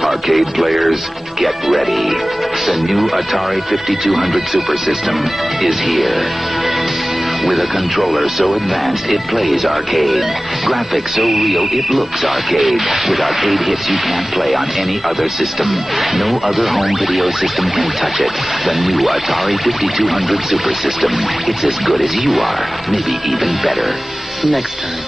Arcade players, get ready. The new Atari 5200 Super System is here. With a controller so advanced it plays arcade. Graphics so real it looks arcade. With arcade hits you can't play on any other system. No other home video system can touch it. The new Atari 5200 Super System. It's as good as you are, maybe even better. Next time.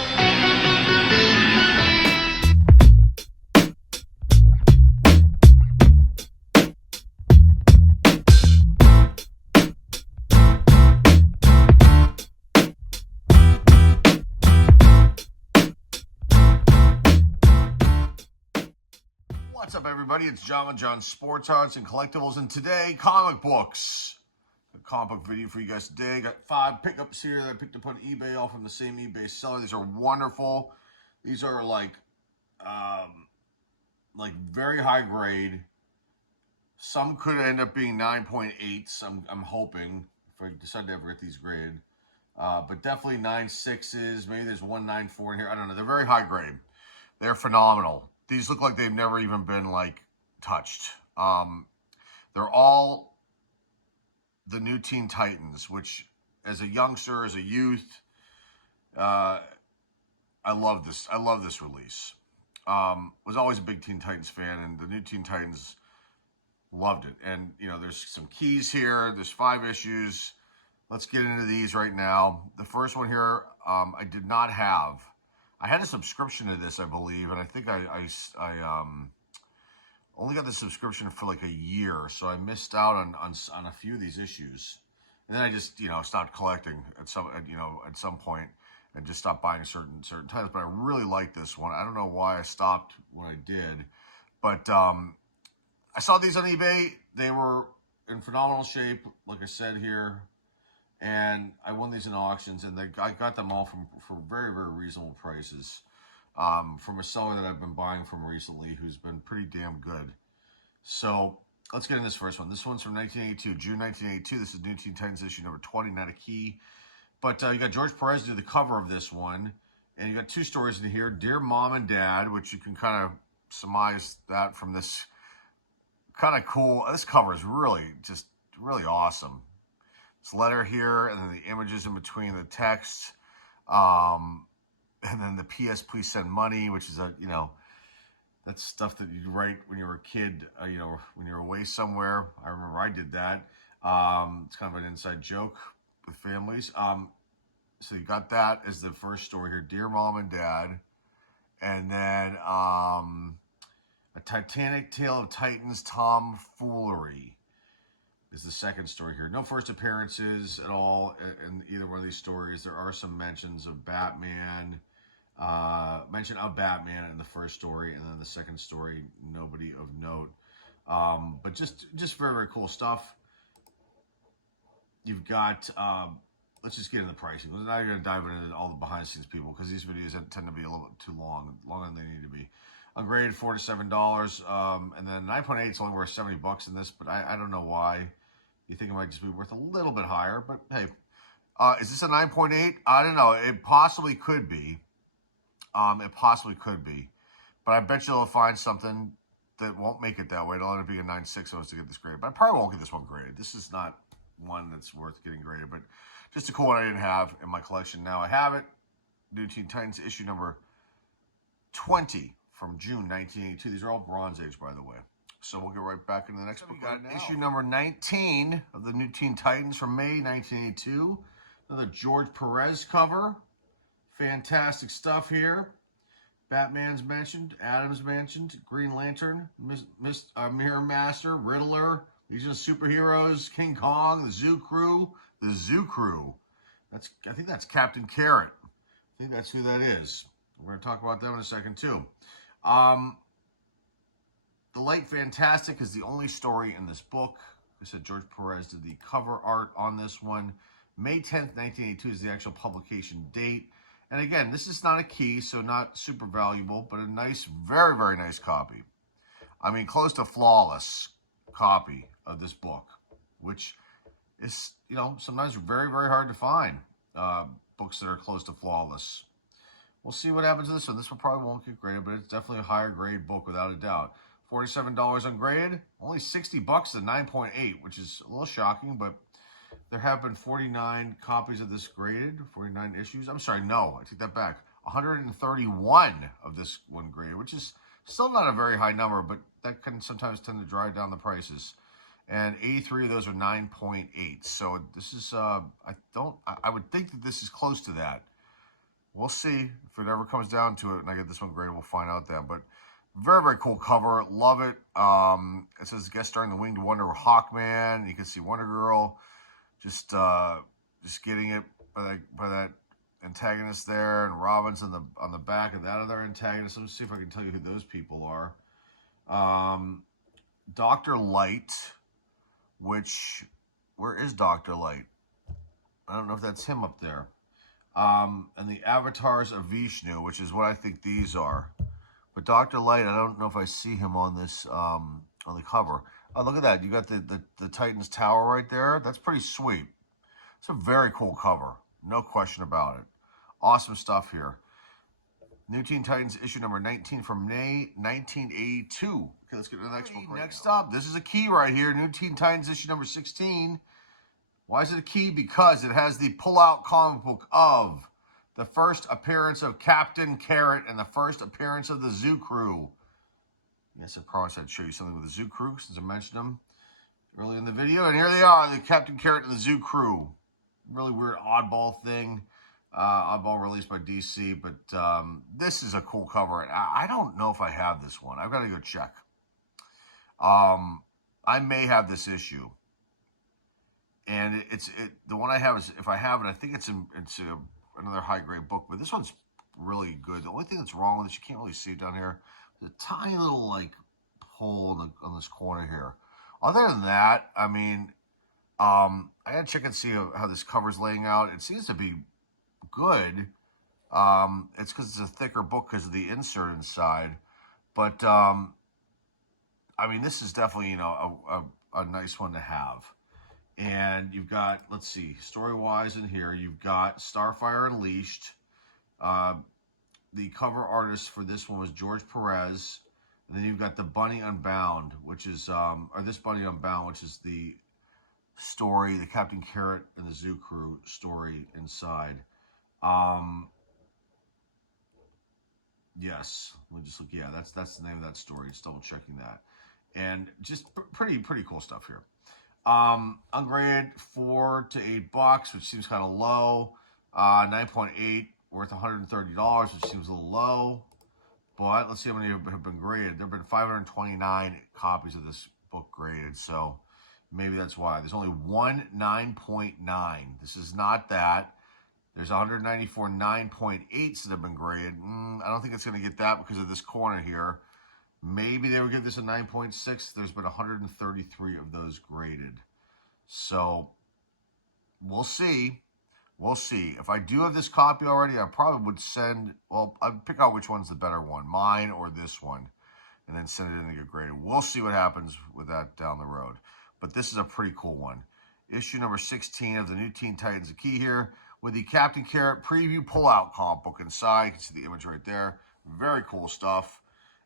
What's up, everybody? It's John with John's Sports Arts and Collectibles, and today, comic books. A comic book video for you guys today. Got 5 pickups here that I picked up on eBay, all from the same eBay seller. These are wonderful. These are like very high grade. Some could end up being 9.8s. I'm hoping, if I decide to ever get these graded. But definitely 9.6s. Maybe there's one 9.4 in here. I don't know. They're very high grade. They're phenomenal. These look like they've never even been touched. They're all the new Teen Titans, which as a youngster, as a youth, I love this. I love this release. Was always a big Teen Titans fan, and the new Teen Titans, loved it. And there's some keys here. There's 5 issues. Let's get into these right now. The first one here, I did not have. I had a subscription to this, I believe, and I think I only got the subscription for like a year, so I missed out on a few of these issues. And then I just stopped collecting at some point and just stopped buying certain titles. But I really like this one. I don't know why I stopped when I did, but I saw these on eBay. They were in phenomenal shape, like I said here. And I won these in auctions, and I got them all for very, very reasonable prices from a seller that I've been buying from recently who's been pretty damn good. So let's get in this first one. This one's from 1982, June 1982. This is New Teen Titans issue number 20, not a key. But you got George Perez do the cover of this one, and you got 2 stories in here. Dear Mom and Dad, which you can kind of surmise that from this kind of cool. This cover is really awesome. This letter here, and then the images in between the text, and then the P.S. Please send money, which is that's stuff that you write when you were a kid, when you're away somewhere. I remember I did that. It's kind of an inside joke with families. So you got that as the first story here, Dear Mom and Dad, and then A Titanic Tale of Titans Tomfoolery is the second story here. No first appearances at all in either one of these stories. There are some mentions of Batman, in the first story, and then the second story, nobody of note. But just very, very cool stuff. You've got, let's just get into the pricing. We're not going to dive into all the behind-the-scenes people because these videos tend to be a little bit too long, longer than they need to be. Ungraded, $4 to $7, and then 9.8 is only worth $70 in this, but I don't know why. You think it might just be worth a little bit higher, but hey, is this a 9.8? I don't know. It possibly could be. But I bet you'll find something that won't make it that way. It'll end up being a 9.6 so as to get this graded. But I probably won't get this one graded. This is not one that's worth getting graded, but just a cool one I didn't have in my collection. Now I have it. New Teen Titans issue number 20 from June 1982. These are all Bronze Age, by the way. So we'll get right back into the next book. We got issue number 19 of the New Teen Titans from May 1982. Another George Perez cover. Fantastic stuff here. Batman's mentioned, Adam's mentioned, Green Lantern, Mirror Master, Riddler, Legion of Superheroes, King Kong, the Zoo Crew. I think that's Captain Carrot. I think that's who that is. We're going to talk about them in a second too. The Late Fantastic is the only story in this book. I said George Perez did the cover art on this one. May 10th, 1982 is the actual publication date. And again, this is not a key, so not super valuable, but a nice, very, very nice copy. I mean, close to flawless copy of this book, which is, sometimes very, very hard to find. Books that are close to flawless. We'll see what happens to this one. This one probably won't get graded, but it's definitely a higher grade book without a doubt. $47 ungraded. Only $60 at 9.8, which is a little shocking, but there have been 49 copies of this graded, 49 issues. I'm sorry, no, I take that back. 131 of this one graded, which is still not a very high number, but that can sometimes tend to drive down the prices. And 83 of those are 9.8. So this is, I would think that this is close to that. We'll see if it ever comes down to it and I get this one graded, we'll find out that. But very, very cool cover. Love it. It says guest starring the Winged Wonder Hawkman. You can see Wonder Girl just getting it by that antagonist there, and Robin's on the back of that other antagonist. Let me see if I can tell you who those people are. Dr. Light, where is Dr. Light? I don't know if that's him up there. And the avatars of Vishnu, which is what I think these are. But Dr. Light, I don't know if I see him on this on the cover. Oh, look at that. You got the Titan's Tower right there. That's pretty sweet. It's a very cool cover. No question about it. Awesome stuff here. New Teen Titans issue number 19 from May 1982. Okay, let's get to the next book right Next up, this is a key right here. New Teen Titans issue number 16. Why is it a key? Because it has the pull-out comic book of the first appearance of Captain Carrot and the first appearance of the Zoo Crew. Yes, I promised I'd show you something with the Zoo Crew since I mentioned them early in the video. And here they are, the Captain Carrot and the Zoo Crew. Really weird oddball thing. Oddball released by DC, but this is a cool cover. I don't know if I have this one. I've got to go check. I may have this issue. And the one I have is, if I have it, I think it's another high-grade book, but this one's really good. The only thing that's wrong with it, you can't really see it down here, there's a tiny little, like, hole on this corner here. Other than that, I mean, I gotta check and see how this cover's laying out. It seems to be good. It's because it's a thicker book because of the insert inside. But, I mean, this is definitely, a nice one to have. And you've got, let's see, story-wise in here, you've got Starfire Unleashed. The cover artist for this one was George Perez. And then you've got the Bunny Unbound, which is, or this Bunny Unbound, which is the story, the Captain Carrot and the Zoo Crew story inside. Yes, let me just look. Yeah, that's the name of that story. Just double checking that. And just pretty cool stuff here. Ungraded $4 to $8, which seems kind of low. 9.8 worth $130, which seems a little low. But let's see how many have been graded. There have been 529 copies of this book graded, so maybe that's why. There's only one 9.9. This is not that. There's 194 9.8s that have been graded. I don't think it's going to get that because of this corner here. Maybe they would give this a 9.6. There's been 133 of those graded. So, we'll see. We'll see. If I do have this copy already, I probably would send, well, I'd pick out which one's the better one, mine or this one, and then send it in to get graded. We'll see what happens with that down the road. But this is a pretty cool one. Issue number 16 of the New Teen Titans, a key here, with the Captain Carrot preview pull-out comic book inside. You can see the image right there. Very cool stuff.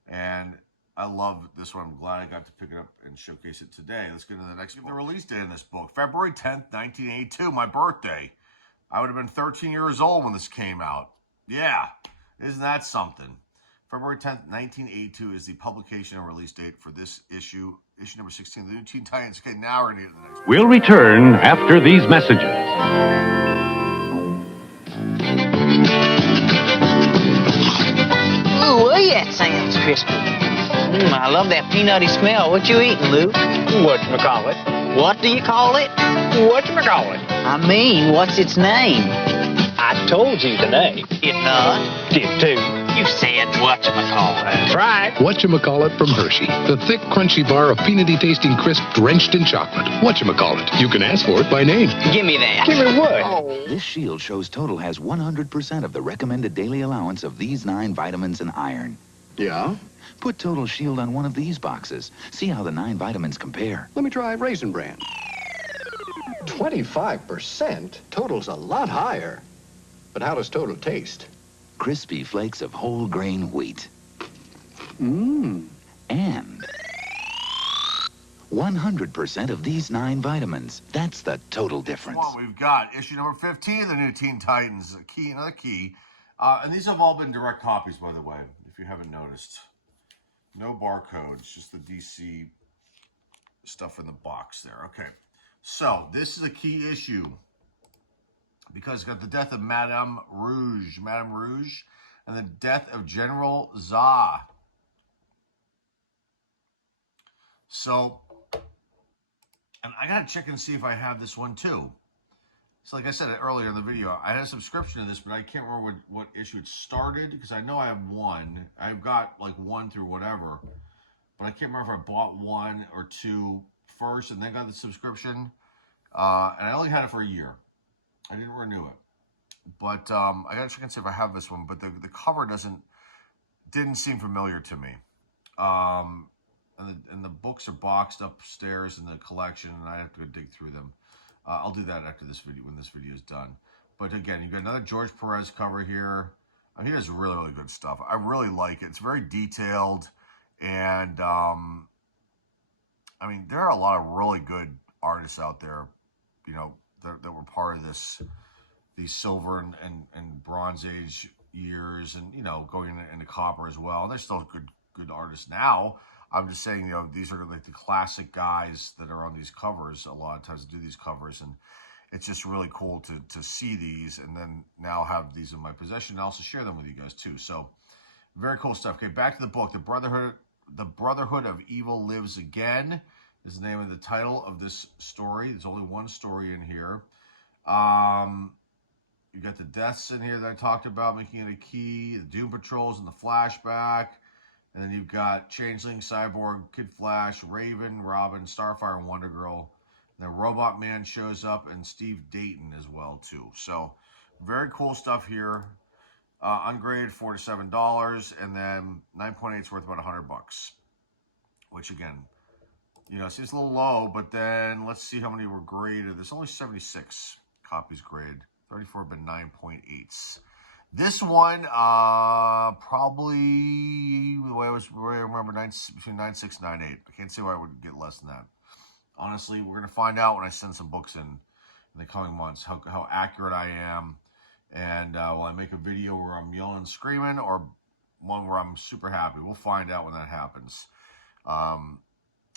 And I love this one. I'm glad I got to pick it up and showcase it today. Let's get into the next one. The release date in this book, February 10th, 1982, my birthday. I would have been 13 years old when this came out. Yeah, isn't that something? February 10th, 1982 is the publication and release date for this issue number 16 of the New Teen Titans. Okay, now we're going to get to the next one. We'll return after these messages. Ooh, that sounds crispy. I love that peanutty smell. What you eating, Lou? Whatchamacallit? What do you call it? Whatchamacallit? I mean, what's its name? I told you the name. It not? Did too. You said whatchamacallit. That's right. Whatchamacallit from Hershey. The thick, crunchy bar of peanutty tasting crisp drenched in chocolate. Whatchamacallit. You can ask for it by name. Give me that. Give me what? Oh. This Shield shows Total has 100% of the recommended daily allowance of these 9 vitamins and iron. Yeah? Put Total Shield on one of these boxes. See how the 9 vitamins compare. Let me try Raisin Bran. 25%? Total's a lot higher. But how does Total taste? Crispy flakes of whole grain wheat. Mmm. And 100% of these 9 vitamins. That's the total difference. Well, we've got issue number 15 of the new Teen Titans. Another key. And these have all been direct copies, by the way, if you haven't noticed. No barcodes, just the DC stuff in the box there. Okay. So, this is a key issue because it's got the death of Madame Rouge, and the death of General Zah. So, and I gotta check and see if I have this one too. So, like I said earlier in the video, I had a subscription to this, but I can't remember what issue it started because I know I have one. I've got like 1 through whatever, but I can't remember if I bought 1 or 2 first and then got the subscription. And I only had it for a year. I didn't renew it, but I gotta check and see if I have this one. But the cover didn't seem familiar to me. And the books are boxed upstairs in the collection, and I have to go dig through them. I'll do that after this video, when this video is done. But again, you've got another George Perez cover here. I mean, he has really, really good stuff. I really like it. It's very detailed, and I mean, there are a lot of really good artists out there, you know, that were part of these silver and bronze age years, and you know, going into copper as well. And they're still good artists now. I'm just saying, you know, these are like the classic guys that are on these covers a lot of times do these covers, and it's just really cool to see these and then now have these in my possession and also share them with you guys too. So very cool stuff. Okay, back to the book. The Brotherhood of Evil Lives Again is the name of the title of this story. There's only one story in here. You got the deaths in here that I talked about, making it a key. The Doom Patrols in the flashback. And then you've got Changeling, Cyborg, Kid Flash, Raven, Robin, Starfire, and Wonder Girl. And then Robot Man shows up, and Steve Dayton as well, too. So, very cool stuff here. Ungraded, $4 to $7. And then 9.8 is worth about $100. Which, again, you know, seems a little low. But then, let's see how many were graded. There's only 76 copies graded. 34 have been 9.8s. This one, probably, the way I remember, between 9.6 and 9.8. I can't see why I would get less than that. Honestly, we're going to find out when I send some books in the coming months, how accurate I am. And will I make a video where I'm yelling and screaming, or one where I'm super happy? We'll find out when that happens.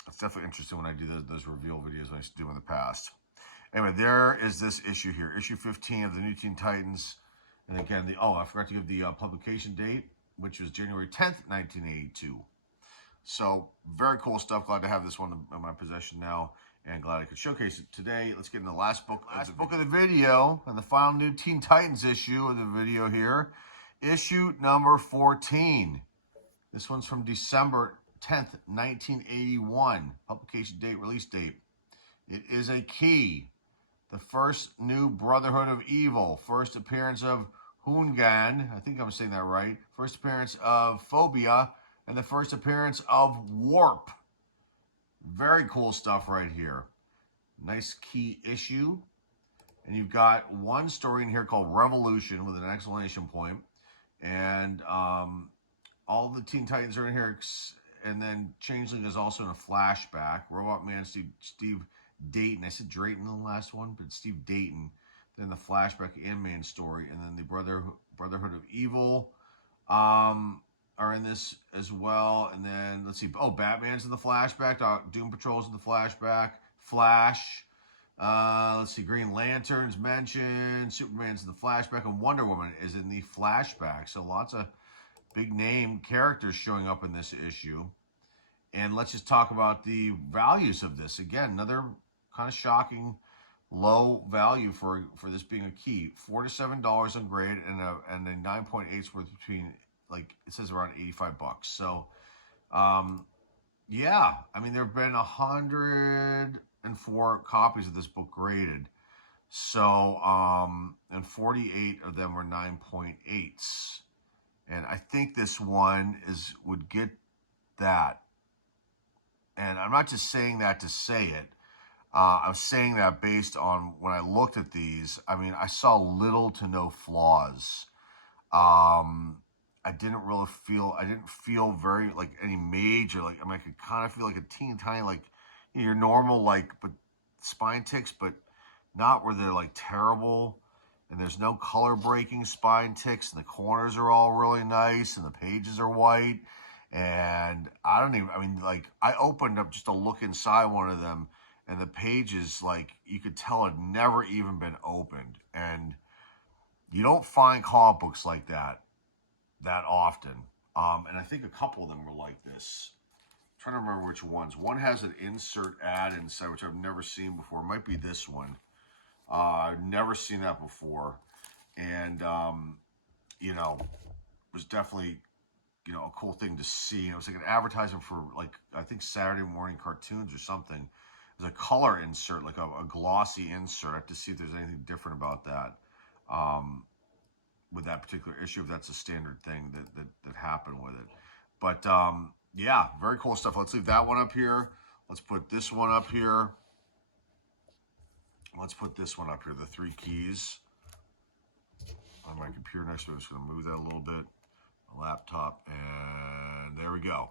It's definitely interesting when I do those reveal videos I used to do in the past. Anyway, there is this issue here. Issue 15 of the New Teen Titans. And again, I forgot to give the publication date, which was January 10th, 1982. So, very cool stuff. Glad to have this one in my possession now, and glad I could showcase it today. Let's get into the last book of the video, and the final New Teen Titans issue of the video here. Issue number 14. This one's from December 10th, 1981. Publication date, release date. It is a key. The first new Brotherhood of Evil. First appearance of Hungan, I think I'm saying that right. First appearance of Phobia, and the first appearance of Warp. Very cool stuff right here. Nice key issue. And you've got one story in here called Revolution with an exclamation point. And all the Teen Titans are in here. And then Changeling is also in a flashback. Robot Man, Steve Dayton. I said Drayton in the last one, but Steve Dayton. Then the flashback and main story, and then the Brotherhood of Evil are in this as well. And then let's see. Oh, Batman's in the flashback. Doom Patrol's in the flashback. Flash. Let's see. Green Lantern's mentioned. Superman's in the flashback, and Wonder Woman is in the flashback. So lots of big name characters showing up in this issue. And let's just talk about the values of this. Again, another kind of shocking low value for this being a key. $4 to $7 on grade, and a 9.8 worth between, like, it says around $85. So yeah, I mean, there have been 104 copies of this book graded. So and 48 of them were 9.8s. And I think this one would get that. And I'm not just saying that to say it. I'm saying that based on when I looked at these. I mean, I saw little to no flaws. I didn't feel very, like, any major, like, I mean, I could kind of feel like a teeny tiny, like, your normal, like, but spine ticks, but not where they're like terrible. And there's no color breaking spine ticks, and the corners are all really nice, and the pages are white. And I mean, like, I opened up just to look inside one of them, and the pages, like, you could tell had never even been opened. And you don't find comic books like that often. And I think a couple of them were like this. I'm trying to remember which ones. One has an insert ad inside, which I've never seen before. It might be this one. I've never seen that before. And, you know, it was definitely, you know, a cool thing to see. It was like an advertisement for, like, I think Saturday morning cartoons or something. It was a color insert, like a glossy insert. I have to see if there's anything different about that with that particular issue, if that's a standard thing that happened with it. But, yeah, very cool stuff. Let's leave that one up here. Let's put this one up here. Let's put this one up here, the 3 keys. On my computer next to it, I'm just going to move that a little bit. My laptop, and there we go.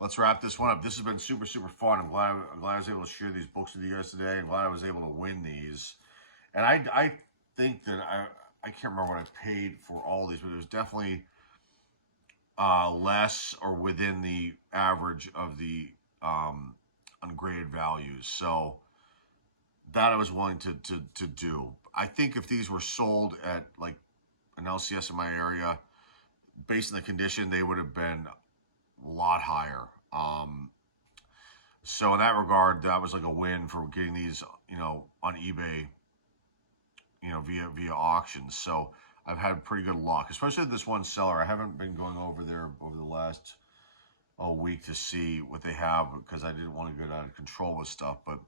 Let's wrap this one up. This has been super, super fun. I'm glad I was able to share these books with you guys today. I'm glad I was able to win these. And I think that I can't remember what I paid for all these, but it was definitely less or within the average of the ungraded values. So that I was willing to do. I think if these were sold at like an LCS in my area, based on the condition, they would have been a lot higher. So in that regard, that was like a win for getting these, you know, on eBay, you know, via auctions. So I've had pretty good luck, especially with this one seller. I haven't been going over there over the last week to see what they have, because I didn't want to get out of control with stuff. But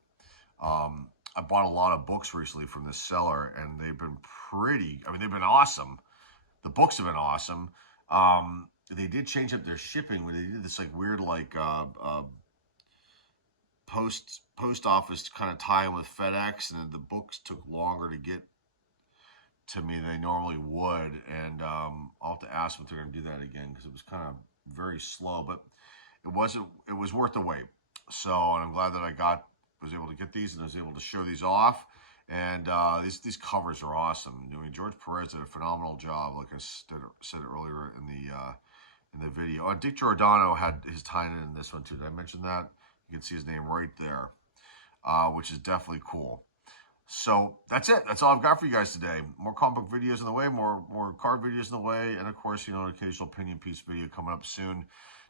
I bought a lot of books recently from this seller, and they've been they've been awesome. The books have been awesome. They did change up their shipping when they did this like weird like post office kind of tie-in with FedEx, and the books took longer to get to me than they normally would. And I'll have to ask them if they're going to do that again, because it was kind of very slow, but it was worth the wait. So, and I'm glad that I was able to get these, and I was able to show these off. And these covers are awesome. I mean, George Perez did a phenomenal job, like I said earlier in the video. And Dick Giordano had his tie-in in this one too. Did I mention that? You can see his name right there, which is definitely cool. So that's it. That's all I've got for you guys today. More comic book videos in the way, more card videos in the way, and of course, you know, an occasional opinion piece video coming up soon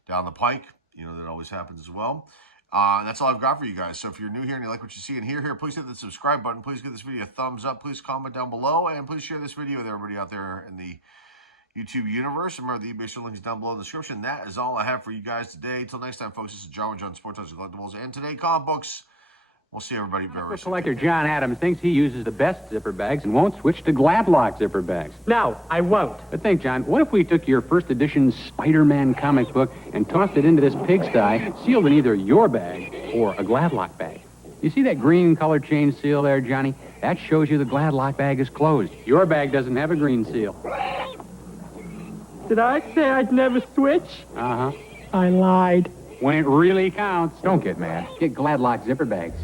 down the pike. You know, that always happens as well. And that's all I've got for you guys. So if you're new here and you like what you see and hear here, please hit the subscribe button. Please give this video a thumbs up. Please comment down below. And please share this video with everybody out there in the YouTube universe. Remember, the eBay store link is down below in the description. That is all I have for you guys today. Till next time, folks, this is John with John Sports Toys and Collectibles. And today, comic books. We'll see everybody very soon. Collector John Adams thinks he uses the best zipper bags and won't switch to Gladlock zipper bags. No, I won't. But think, John, what if we took your first edition Spider-Man comic book and tossed it into this pigsty, sealed in either your bag or a Gladlock bag? You see that green colored chain seal there, Johnny? That shows you the Gladlock bag is closed. Your bag doesn't have a green seal. Did I say I'd never switch? Uh-huh. I lied. When it really counts, don't get mad. Get Gladlock zipper bags.